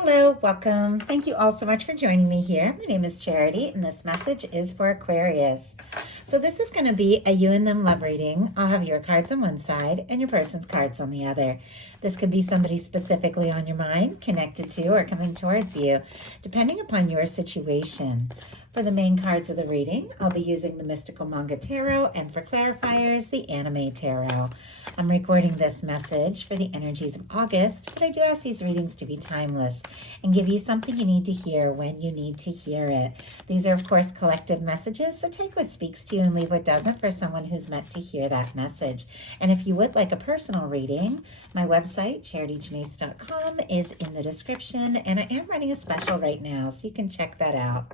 Hello, welcome. Thank you all so much for joining me here. My name is Charity, and this message is for Aquarius. So this is going to be a you and them love reading. I'll have your cards on one side and your person's cards on the other. This could be somebody specifically on your mind, connected to, or coming towards you, depending upon your situation. For the main cards of the reading, I'll be using the Mystical Manga Tarot, and for clarifiers, the Anime Tarot. I'm recording this message for the energies of August, but I do ask these readings to be timeless and give you something you need to hear when you need to hear it. These are, of course, collective messages, so take what speaks to you and leave what doesn't for someone who's meant to hear that message. And if you would like a personal reading, my website, charityjanice.com, is in the description, and I am running a special right now, so you can check that out.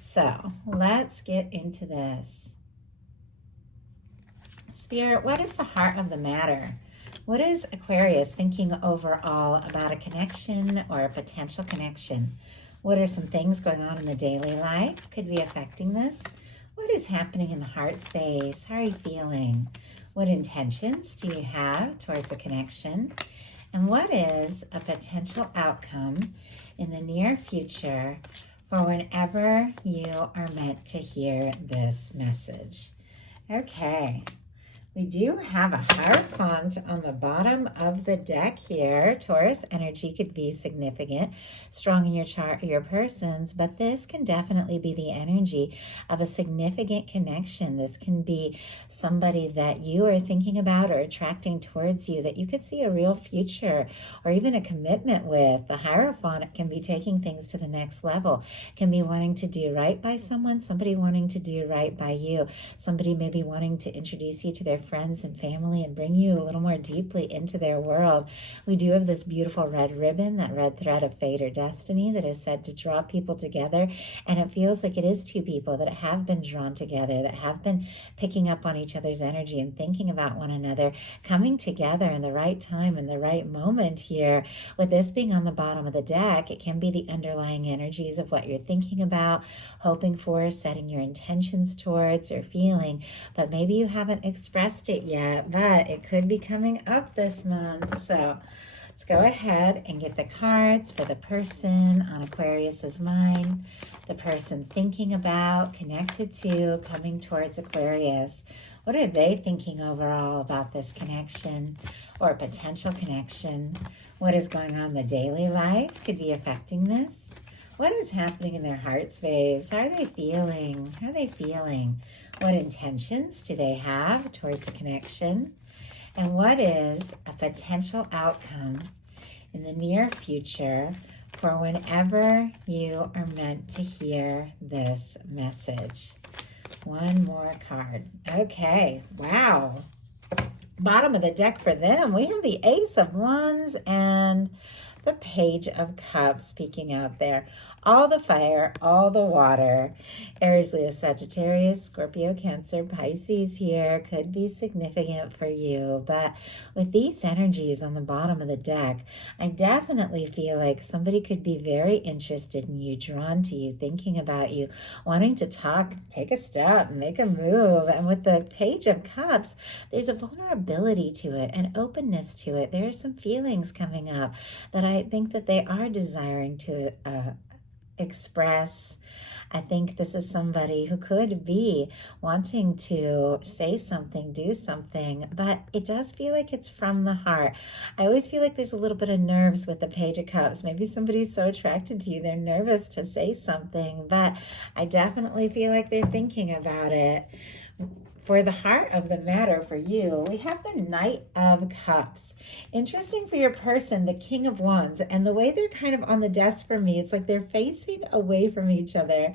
So let's get into this. Spirit, what is the heart of the matter? What is Aquarius thinking overall about a connection or a potential connection? What are some things going on in the daily life could be affecting this? What is happening in the heart space? How are you feeling? What intentions do you have towards a connection? And what is a potential outcome in the near future for whenever you are meant to hear this message? Okay. We do have a Hierophant on the bottom of the deck here. Taurus energy could be significant, strong in your chart or your person's, but this can definitely be the energy of a significant connection. This can be somebody that you are thinking about or attracting towards you that you could see a real future or even a commitment with. The Hierophant can be taking things to the next level, can be wanting to do right by someone, somebody wanting to do right by you, somebody maybe wanting to introduce you to their friends and family and bring you a little more deeply into their world. We do have this beautiful red ribbon, that red thread of fate or destiny that is said to draw people together, and it feels like it is two people that have been drawn together, that have been picking up on each other's energy and thinking about one another, coming together in the right time and the right moment here. With this being on the bottom of the deck, it can be the underlying energies of what you're thinking about, hoping for, setting your intentions towards, or feeling, but maybe you haven't expressed it yet, but it could be coming up this month. So let's go ahead and get the cards for the person on Aquarius's mind, the person thinking about, connected to, coming towards Aquarius. What are they thinking overall about this connection or potential connection? What is going on in the daily life could be affecting this? What is happening in their heart space? How are they feeling? How are they feeling? What intentions do they have towards a connection? And what is a potential outcome in the near future for whenever you are meant to hear this message? One more card. Okay, wow. Bottom of the deck for them, we have the Ace of Wands and the Page of Cups peeking out there. All the fire, all the water. Aries, Leo, Sagittarius, Scorpio, Cancer, Pisces here could be significant for you. But with these energies on the bottom of the deck, I definitely feel like somebody could be very interested in you, drawn to you, thinking about you, wanting to talk, take a step, make a move. And with the Page of Cups, there's a vulnerability to it, an openness to it. There are some feelings coming up that I think that they are desiring to express. I think this is somebody who could be wanting to say something, do something, but it does feel like it's from the heart. I always feel like there's a little bit of nerves with the Page of Cups. Maybe somebody's so attracted to you, they're nervous to say something, but I definitely feel like they're thinking about it. For the heart of the matter for you, we have the Knight of Cups. Interesting for your person, the King of Wands. And the way they're kind of on the desk for me, it's like they're facing away from each other.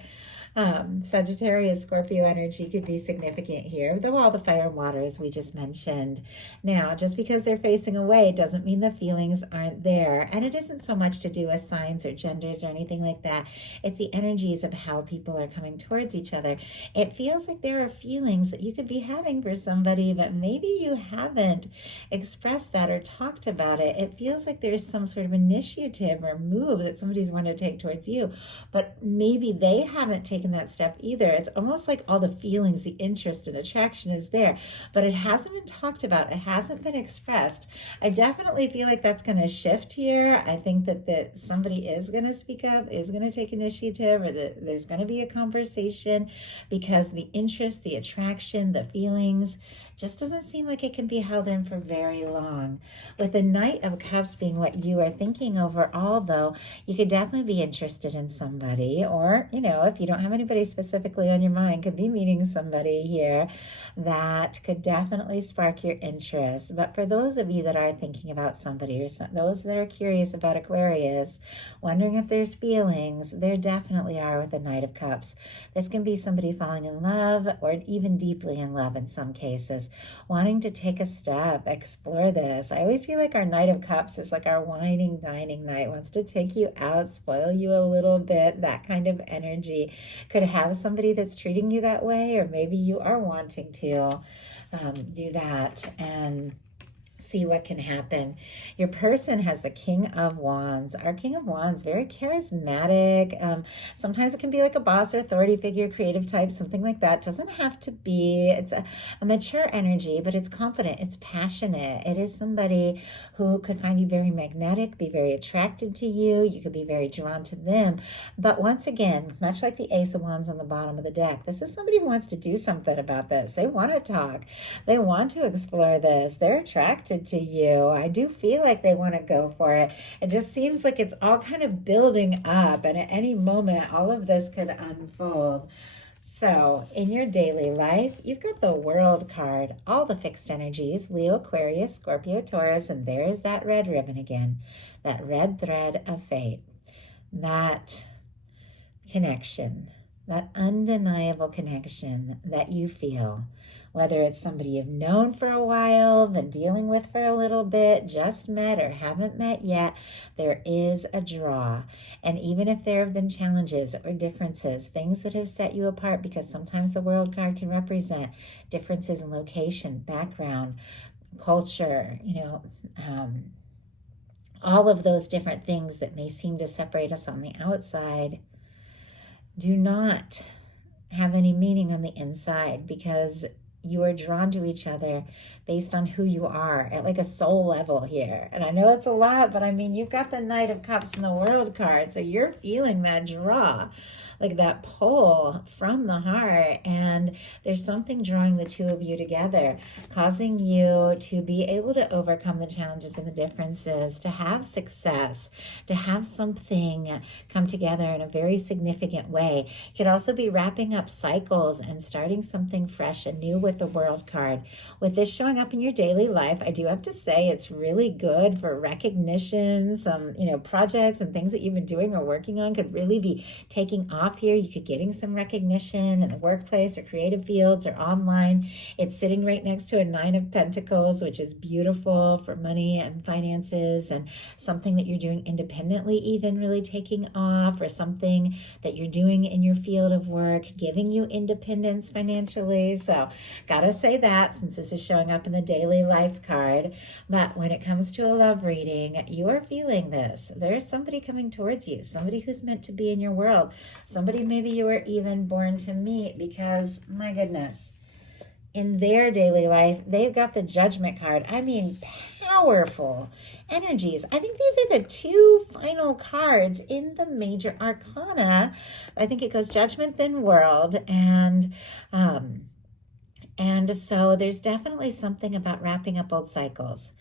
Sagittarius, Scorpio energy could be significant here, though all the fire and water, as we just mentioned. Now, just because they're facing away doesn't mean the feelings aren't there. And it isn't so much to do with signs or genders or anything like that. It's the energies of how people are coming towards each other. It feels like there are feelings that you could be having for somebody, but maybe you haven't expressed that or talked about it. It feels like there's some sort of initiative or move that somebody's wanting to take towards you, but maybe they haven't taken taken that step either. It's almost like all the feelings, the interest and attraction is there, but it hasn't been talked about. It hasn't been expressed. I definitely feel like that's going to shift here. I think that somebody is going to speak up, is going to take initiative, or that there's going to be a conversation, because the interest, the attraction, the feelings just doesn't seem like it can be held in for very long. With the Knight of Cups being what you are thinking overall, though, you could definitely be interested in somebody, or, if you don't have anybody specifically on your mind, could be meeting somebody here that could definitely spark your interest. But for those of you that are thinking about somebody, or those that are curious about Aquarius, wondering if there's feelings, there definitely are with the Knight of Cups. This can be somebody falling in love, or even deeply in love in some cases, wanting to take a step, explore this. I always feel like our Knight of Cups is like our whining, dining knight, wants to take you out, spoil you a little bit, that kind of energy. Could have somebody that's treating you that way, or maybe you are wanting to do that and see what can happen. Your person has the King of Wands. Our King of Wands, very charismatic. Sometimes it can be like a boss or authority figure, creative type, something like that. Doesn't have to be. It's a mature energy, but it's confident. It's passionate. It is somebody who could find you very magnetic, be very attracted to you. You could be very drawn to them. But once again, much like the Ace of Wands on the bottom of the deck, this is somebody who wants to do something about this. They want to talk. They want to explore this. They're attracted to you. I do feel like they want to go for it. It just seems like it's all kind of building up, and at any moment all of this could unfold. So in your daily life, you've got the World card, all the fixed energies, Leo, Aquarius, Scorpio, Taurus, and there's that red ribbon again, that red thread of fate, that connection, that undeniable connection that you feel. Whether it's somebody you've known for a while, been dealing with for a little bit, just met or haven't met yet, there is a draw. And even if there have been challenges or differences, things that have set you apart, because sometimes the World card can represent differences in location, background, culture, all of those different things that may seem to separate us on the outside, do not have any meaning on the inside, because you are drawn to each other based on who you are at like a soul level here. And I know it's a lot, but I mean, you've got the Knight of Cups and the World card, so you're feeling that draw, like that pull from the heart, and there's something drawing the two of you together, causing you to be able to overcome the challenges and the differences, to have success, to have something come together in a very significant way. You could also be wrapping up cycles and starting something fresh and new with the World card. With this showing up in your daily life, I do have to say it's really good for recognition. Some projects and things that you've been doing or working on could really be taking off here. You could getting some recognition in the workplace or creative fields or online. It's sitting right next to a Nine of Pentacles, which is beautiful for money and finances, and something that you're doing independently even really taking off, or something that you're doing in your field of work giving you independence financially. So gotta say that, since this is showing up in the daily life card. But when it comes to a love reading, you are feeling this. There's somebody coming towards you, somebody who's meant to be in your world, somebody maybe you were even born to meet, because my goodness, in their daily life, they've got the Judgment card. I mean, powerful energies. I think these are the two final cards in the major arcana. I think it goes Judgment, then World, and so there's definitely something about wrapping up old cycles,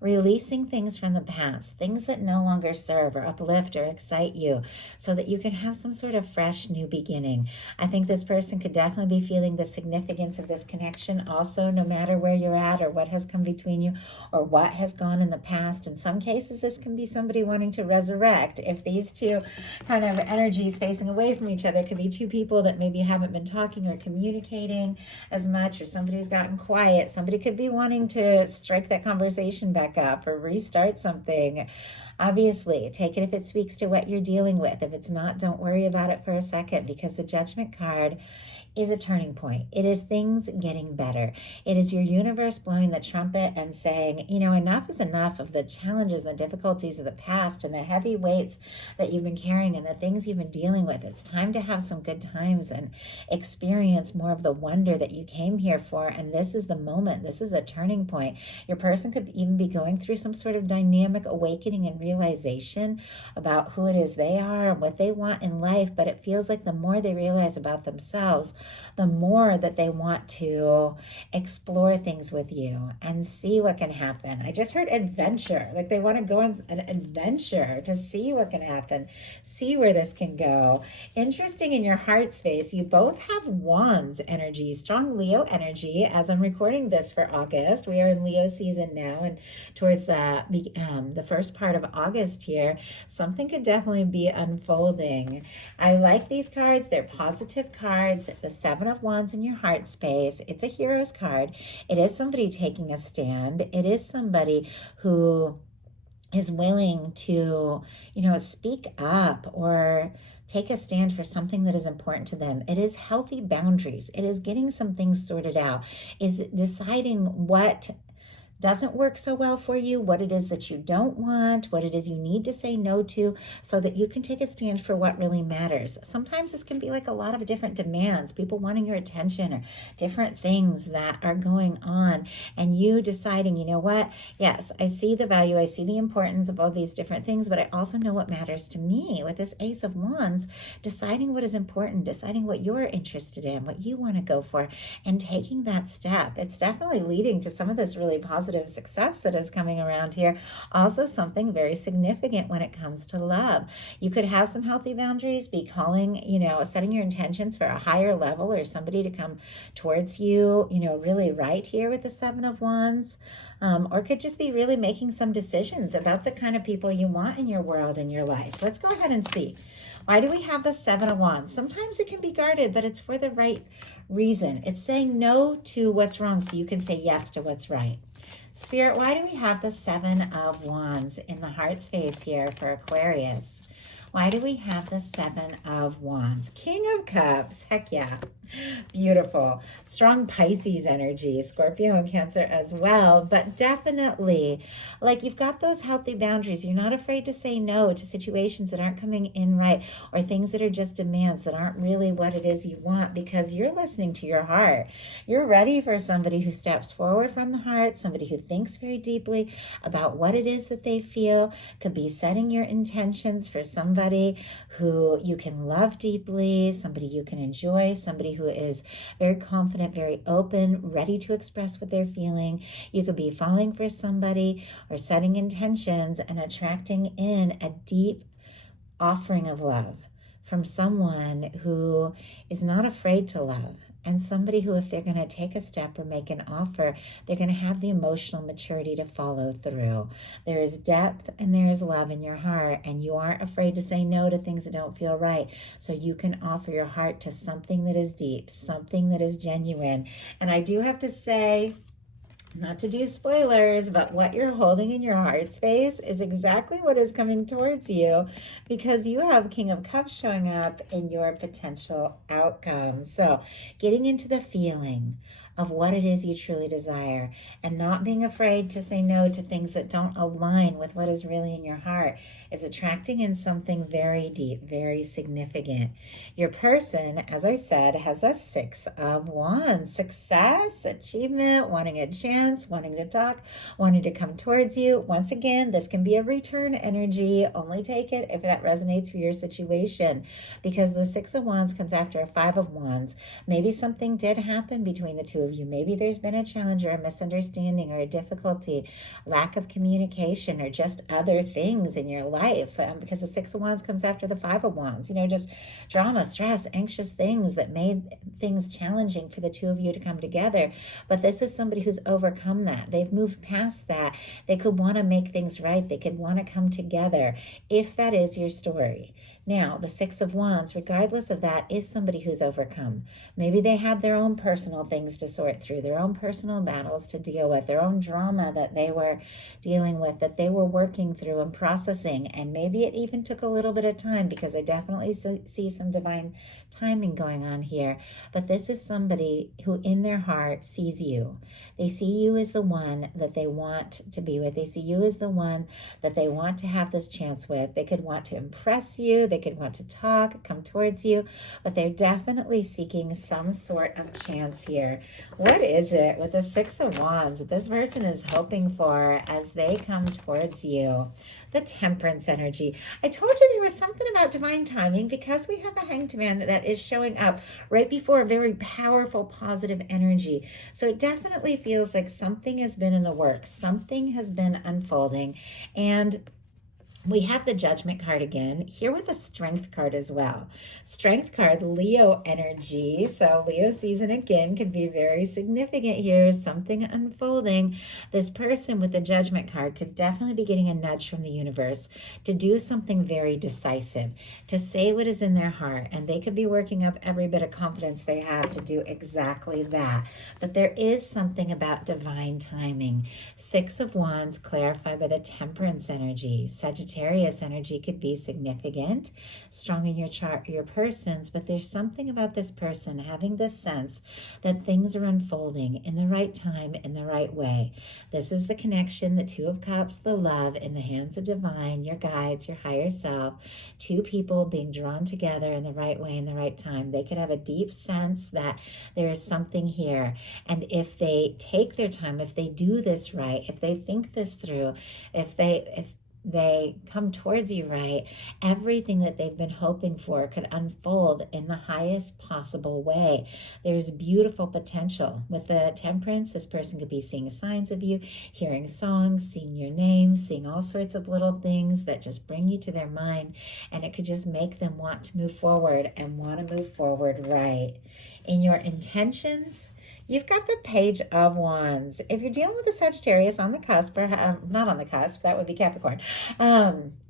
releasing things from the past, things that no longer serve or uplift or excite you, so that you can have some sort of fresh new beginning. I think this person could definitely be feeling the significance of this connection also, no matter where you're at or what has come between you or what has gone in the past. In some cases, this can be somebody wanting to resurrect. If these two kind of energies facing away from each other, could be two people that maybe haven't been talking or communicating as much, or somebody's gotten quiet. Somebody could be wanting to strike that conversation back up or restart something. Obviously, take it if it speaks to what you're dealing with. If it's not, don't worry about it for a second, because the Judgment card is a turning point. It is things getting better. It is your universe blowing the trumpet and saying, you know, enough is enough of the challenges and the difficulties of the past and the heavy weights that you've been carrying and the things you've been dealing with. It's time to have some good times and experience more of the wonder that you came here for. And this is the moment. This is a turning point. Your person could even be going through some sort of dynamic awakening and realization about who it is they are and what they want in life. But it feels like the more they realize about themselves, the more that they want to explore things with you and see what can happen. I just heard adventure, like they want to go on an adventure to see what can happen, see where this can go. Interesting, in your heart space, you both have wands energy, strong Leo energy. As I'm recording this for August, we are in Leo season now, and towards the first part of August here, something could definitely be unfolding. I like these cards. They're positive cards. The Seven of Wands in your heart space. It's a hero's card. It is somebody taking a stand. It is somebody who is willing to, you know, speak up or take a stand for something that is important to them. It is healthy boundaries. It is getting some things sorted out. Is deciding what doesn't work so well for you, what it is that you don't want, what it is you need to say no to, so that you can take a stand for what really matters. Sometimes this can be like a lot of different demands, people wanting your attention or different things that are going on, and you deciding, you know what, yes, I see the value, I see the importance of all these different things, but I also know what matters to me. With this Ace of Wands, deciding what is important, deciding what you're interested in, what you want to go for, and taking that step. It's definitely leading to some of this really positive success that is coming around here. Also something very significant when it comes to love. You could have some healthy boundaries, be calling, you know, setting your intentions for a higher level or somebody to come towards you, you know, really right here with the Seven of Wands. Or could just be really making some decisions about the kind of people you want in your world, in your life. Let's go ahead and see. Why do we have the Seven of Wands? Sometimes it can be guarded, but it's for the right reason. It's saying no to what's wrong so you can say yes to what's right. Spirit, why do we have the Seven of Wands in the heart space here for Aquarius? Why do we have the Seven of Wands? King of Cups, heck yeah. Beautiful. Strong Pisces energy, Scorpio and Cancer as well, but definitely like you've got those healthy boundaries. You're not afraid to say no to situations that aren't coming in right or things that are just demands that aren't really what it is you want, because you're listening to your heart. You're ready for somebody who steps forward from the heart, somebody who thinks very deeply about what it is that they feel. Could be setting your intentions for somebody who you can love deeply, somebody you can enjoy, somebody who is very confident, very open, ready to express what they're feeling. You could be falling for somebody or setting intentions and attracting in a deep offering of love from someone who is not afraid to love. And somebody who, if they're going to take a step or make an offer, they're going to have the emotional maturity to follow through. There is depth and there is love in your heart, and you aren't afraid to say no to things that don't feel right. So you can offer your heart to something that is deep, something that is genuine. And I do have to say, not to do spoilers, but what you're holding in your heart space is exactly what is coming towards you, because you have King of Cups showing up in your potential outcome. So getting into the feeling of what it is you truly desire and not being afraid to say no to things that don't align with what is really in your heart is attracting in something very deep, very significant. Your person, as I said, has a Six of Wands. Success, achievement, wanting a chance, wanting to talk, wanting to come towards you. Once again, this can be a return energy. Only take it if that resonates for your situation, because the Six of Wands comes after a Five of Wands. Maybe something did happen between the two of you. Maybe there's been a challenge or a misunderstanding or a difficulty, lack of communication, or just other things in your life, because the Six of Wands comes after the Five of Wands. You know, just drama, stress, anxious things that made things challenging for the two of you to come together. But this is somebody who's overcome that. They've moved past that. They could want to make things right. They could want to come together. If that is your story, Now, the Six of Wands, regardless of that, is somebody who's overcome. Maybe they had their own personal things to sort through, their own personal battles to deal with, their own drama that they were dealing with, that they were working through and processing. And maybe it even took a little bit of time, because I definitely see some divine timing going on here. But this is somebody who in their heart sees you. They see you as the one that they want to be with. They see you as the one that they want to have this chance with. They could want to impress you. They could want to talk, come towards you, but they're definitely seeking some sort of chance here. What is it with the Six of Wands that this person is hoping for as they come towards you? The Temperance energy. I told you there was something about divine timing, because we have a Hanged Man that is showing up right before a very powerful, positive energy. So it definitely feels like something has been in the works. Something has been unfolding. And we have the Judgment card again, here with the Strength card as well. Strength card, Leo energy. So Leo season again could be very significant here. Something unfolding. This person with the Judgment card could definitely be getting a nudge from the universe to do something very decisive, to say what is in their heart. And they could be working up every bit of confidence they have to do exactly that. But there is something about divine timing. Six of Wands clarified by the Temperance energy. Sagittarius energy could be significant, strong in your chart, your persons, but there's something about this person having this sense that things are unfolding in the right time, in the right way. This is the connection, the Two of Cups, the love in the hands of divine, your guides, your higher self, two people being drawn together in the right way, in the right time. They could have a deep sense that there is something here. And if they take their time, if they do this right, if they think this through, if they come towards you right, everything that they've been hoping for could unfold in the highest possible way. There's beautiful potential. With the Temperance, this person could be seeing signs of you, hearing songs, seeing your name, seeing all sorts of little things that just bring you to their mind, and it could just make them want to move forward and want to move forward right. In your intentions, you've got the Page of Wands. If you're dealing with a Sagittarius on the cusp, or not on the cusp, that would be Capricorn.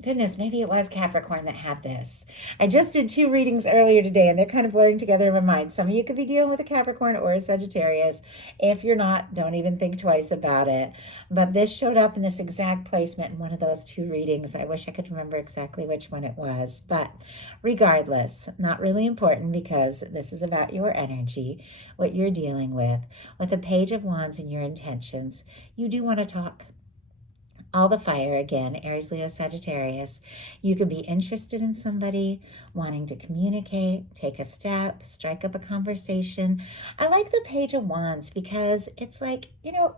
Goodness, maybe it was Capricorn that had this. I just did 2 readings earlier today, and they're kind of blurring together in my mind. Some of you could be dealing with a Capricorn or a Sagittarius. If you're not, don't even think twice about it. But this showed up in this exact placement in one of those 2 readings. I wish I could remember exactly which one it was. But regardless, not really important, because this is about your energy, what you're dealing with. With the Page of Wands and your intentions, you do want to talk. All the fire again, Aries, Leo, Sagittarius. You could be interested in somebody, wanting to communicate, take a step, strike up a conversation. I like the Page of Wands because it's like,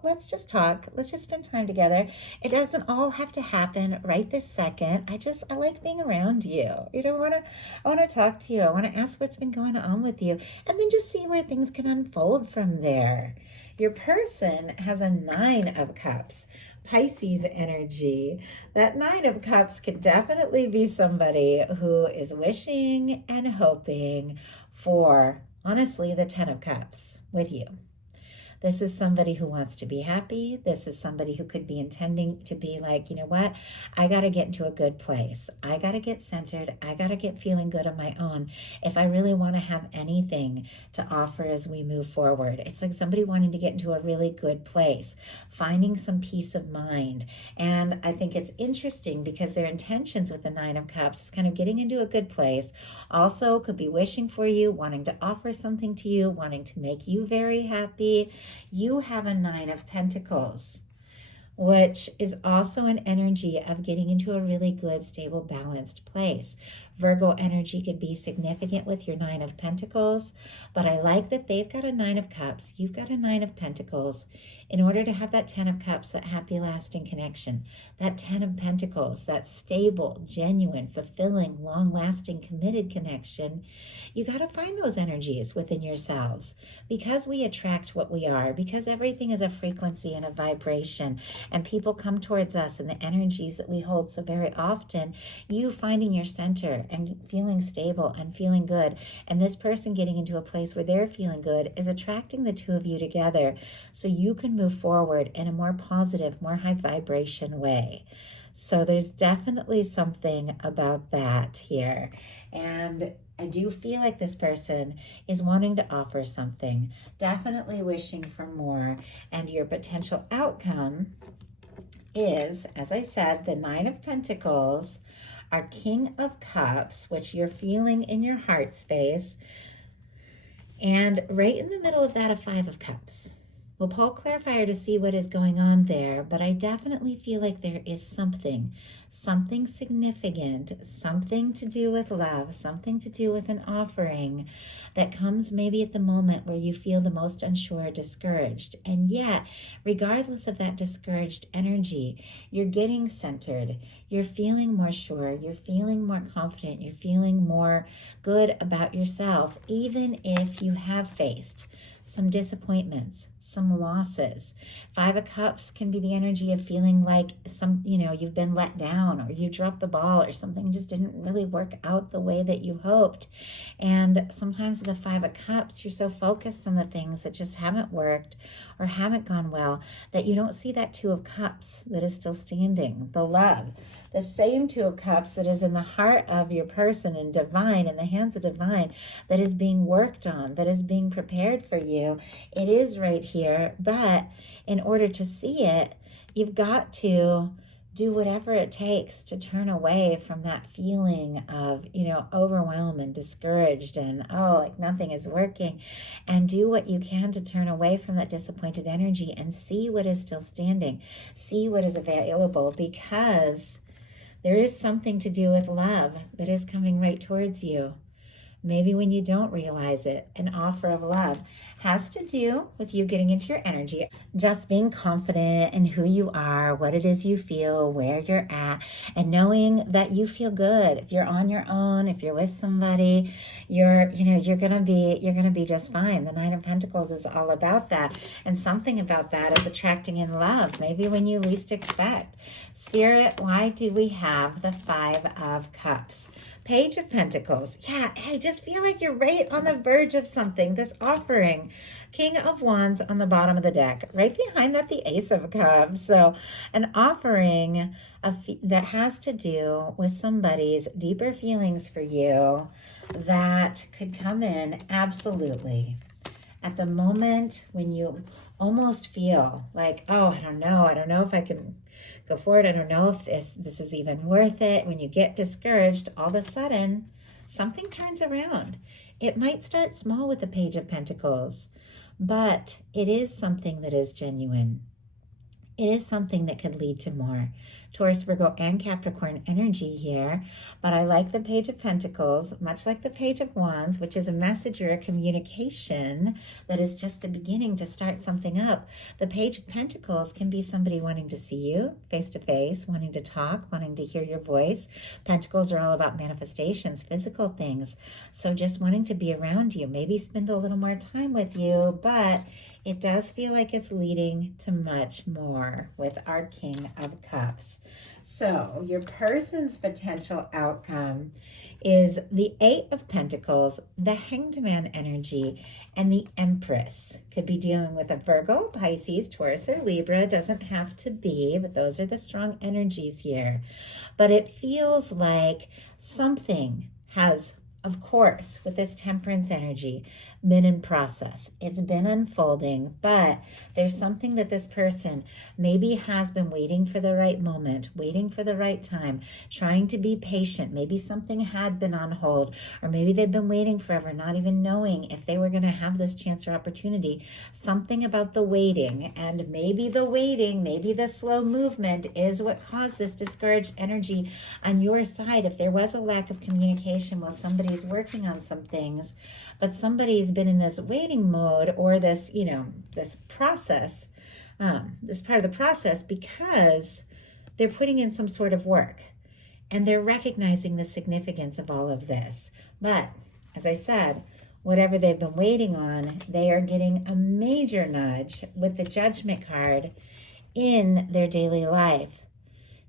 let's just talk. Let's just spend time together. It doesn't all have to happen right this second. I like being around you. I want to talk to you. I want to ask what's been going on with you, and then just see where things can unfold from there. Your person has a 9 of Cups. Pisces energy. That 9 of Cups could definitely be somebody who is wishing and hoping for, honestly, the 10 of Cups with you. This is somebody who wants to be happy. This is somebody who could be intending to be like, you know what? I got to get into a good place. I got to get centered. I got to get feeling good on my own if I really want to have anything to offer as we move forward. It's like somebody wanting to get into a really good place, finding some peace of mind. And I think it's interesting because their intentions with the 9 of Cups is kind of getting into a good place. Also could be wishing for you, wanting to offer something to you, wanting to make you very happy. You have a 9 of Pentacles, which is also an energy of getting into a really good, stable, balanced place. Virgo energy could be significant with your 9 of Pentacles, but I like that they've got a 9 of Cups. You've got a 9 of Pentacles. In order to have that 10 of Cups, that happy, lasting connection, that 10 of Pentacles, that stable, genuine, fulfilling, long-lasting, committed connection, you got to find those energies within yourselves, because we attract what we are, because everything is a frequency and a vibration, and people come towards us and the energies that we hold. So very often, you finding your center and feeling stable and feeling good, and this person getting into a place where they're feeling good is attracting the two of you together so you can move forward in a more positive, more high vibration way. So there's definitely something about that here. And I do feel like this person is wanting to offer something, definitely wishing for more. And your potential outcome is, as I said, the Nine of Pentacles, our King of Cups, which you're feeling in your heart space, and right in the middle of that, a Five of Cups. We'll pull clarifier to see what is going on there, but I definitely feel like there is something significant, something to do with love, something to do with an offering that comes maybe at the moment where you feel the most unsure, discouraged. And yet, regardless of that discouraged energy, you're getting centered. You're feeling more sure. You're feeling more confident. You're feeling more good about yourself, even if you have faced some disappointments, some losses. Five of Cups can be the energy of feeling like you've been let down, or you dropped the ball, or something just didn't really work out the way that you hoped. And sometimes the Five of Cups, you're so focused on the things that just haven't worked or haven't gone well that you don't see that Two of Cups that is still standing, the love. The same Two of Cups that is in the heart of your person and divine, in the hands of divine, that is being worked on, that is being prepared for you. It is right here, but in order to see it, you've got to do whatever it takes to turn away from that feeling of, overwhelmed and discouraged and, like nothing is working, and do what you can to turn away from that disappointed energy and see what is still standing, see what is available, because there is something to do with love that is coming right towards you. Maybe when you don't realize it, an offer of love has to do with you getting into your energy, just being confident in who you are, what it is you feel, where you're at, and knowing that you feel good. If you're on your own, if you're with somebody, you're gonna be just fine. The Nine of Pentacles is all about that, and something about that is attracting in love, maybe when you least expect. Spirit, why do we have the Five of Cups? Page of Pentacles. Yeah, I just feel like you're right on the verge of something. This offering. King of Wands on the bottom of the deck. Right behind that, the Ace of Cups. So an offering that has to do with somebody's deeper feelings for you that could come in absolutely at the moment when you almost feel like, I don't know if I can go forward. I don't know if this is even worth it. When you get discouraged, all of a sudden, something turns around. It might start small with the Page of Pentacles, but it is something that is genuine. It is something that could lead to more. Taurus, Virgo, and Capricorn energy here. But I like the Page of Pentacles, much like the Page of Wands, which is a message or a communication that is just the beginning to start something up. The Page of Pentacles can be somebody wanting to see you face to face, wanting to talk, wanting to hear your voice. Pentacles are all about manifestations, physical things. So just wanting to be around you, maybe spend a little more time with you, but it does feel like it's leading to much more with our King of Cups. So your person's potential outcome is the Eight of Pentacles, the Hanged Man energy, and the Empress. Could be dealing with a Virgo, Pisces, Taurus, or Libra. Doesn't have to be, but those are the strong energies here. But it feels like something has, of course, with this Temperance energy, been in process. It's been unfolding, but there's something that this person maybe has been waiting for the right moment, waiting for the right time, trying to be patient. Maybe something had been on hold, or maybe they've been waiting forever, not even knowing if they were going to have this chance or opportunity. Something about the waiting, and maybe the waiting, maybe the slow movement is what caused this discouraged energy on your side. If there was a lack of communication while somebody's working on some things, but somebody's been in this waiting mode, or this, this process, this part of the process, because they're putting in some sort of work and they're recognizing the significance of all of this. But as I said, whatever they've been waiting on, they are getting a major nudge with the Judgment card in their daily life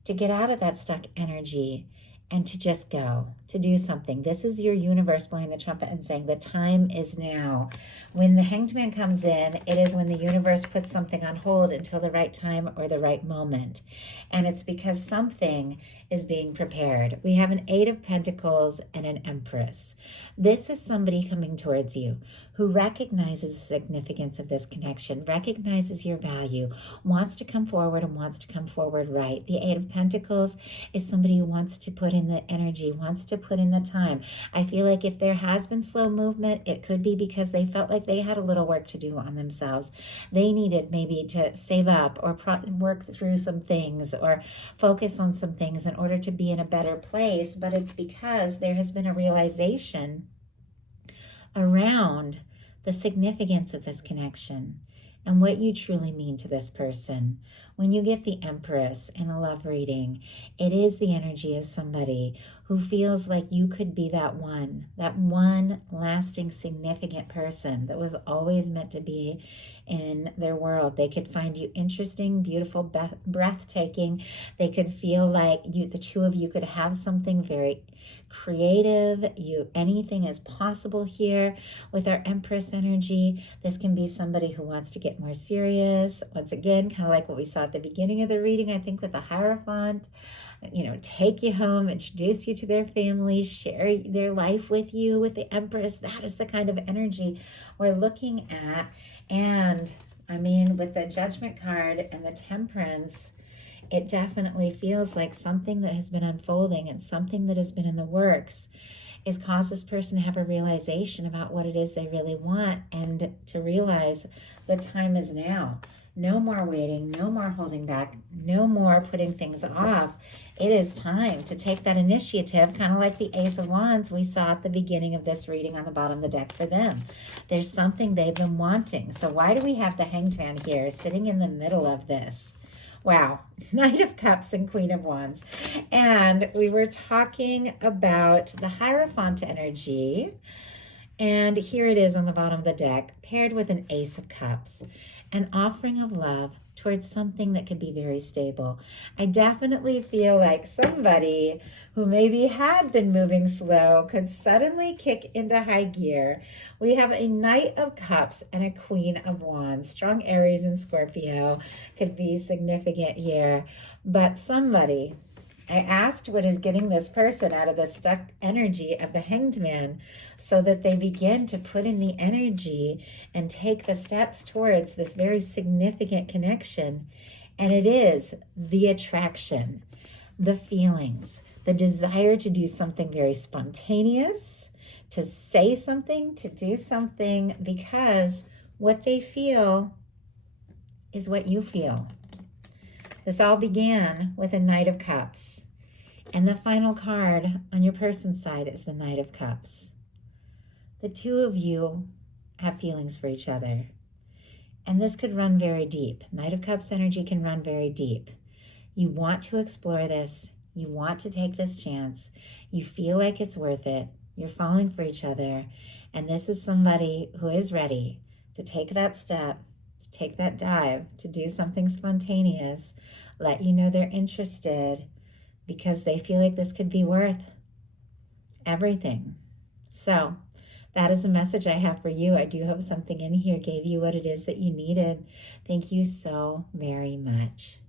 to get out of that stuck energy and to just go, to do something. This is your universe blowing the trumpet and saying the time is now. When the Hanged Man comes in, it is when the universe puts something on hold until the right time or the right moment. And it's because something is being prepared. We have an Eight of Pentacles and an Empress. This is somebody coming towards you who recognizes the significance of this connection, recognizes your value, wants to come forward and wants to come forward right. The Eight of Pentacles is somebody who wants to put in the energy, wants to put in the time. I feel like if there has been slow movement, it could be because they felt like they had a little work to do on themselves. They needed maybe to save up or work through some things or focus on some things in order to be in a better place, but it's because there has been a realization around the significance of this connection and what you truly mean to this person. When you get the Empress in a love reading, it is the energy of somebody who feels like you could be that one lasting, significant person that was always meant to be in their world. They could find you interesting, beautiful, breathtaking. They could feel like the two of you could have something very creative. Anything is possible here with our Empress energy. This can be somebody who wants to get more serious. Once again, kind of like what we saw at the beginning of the reading, I think with the Hierophant, take you home, introduce you to their families, share their life with you. With the Empress, that is the kind of energy we're looking at. And I mean, with the Judgment card and the Temperance, it definitely feels like something that has been unfolding and something that has been in the works is caused this person to have a realization about what it is they really want and to realize the time is now. No more waiting, no more holding back, no more putting things off. It is time to take that initiative, kind of like the Ace of Wands we saw at the beginning of this reading on the bottom of the deck for them. There's something they've been wanting. So why do we have the Hanged Man here sitting in the middle of this? Wow, Knight of Cups and Queen of Wands. And we were talking about the Hierophant energy. And here it is on the bottom of the deck, paired with an Ace of Cups. An offering of love towards something that could be very stable. I definitely feel like somebody who maybe had been moving slow could suddenly kick into high gear. We have a Knight of Cups and a Queen of Wands. Strong Aries and Scorpio could be significant here. But somebody, I asked what is getting this person out of the stuck energy of the Hanged Man so that they begin to put in the energy and take the steps towards this very significant connection. And it is the attraction, the feelings, the desire to do something very spontaneous, to say something, to do something, because what they feel is what you feel. This all began with a Knight of Cups. And the final card on your person's side is the Knight of Cups. The two of you have feelings for each other. And this could run very deep. Knight of Cups energy can run very deep. You want to explore this. You want to take this chance. You feel like it's worth it. You're falling for each other. And this is somebody who is ready to take that step, to take that dive, to do something spontaneous, let you know they're interested, because they feel like this could be worth everything. So that is a message I have for you. I do hope something in here gave you what it is that you needed. Thank you so very much.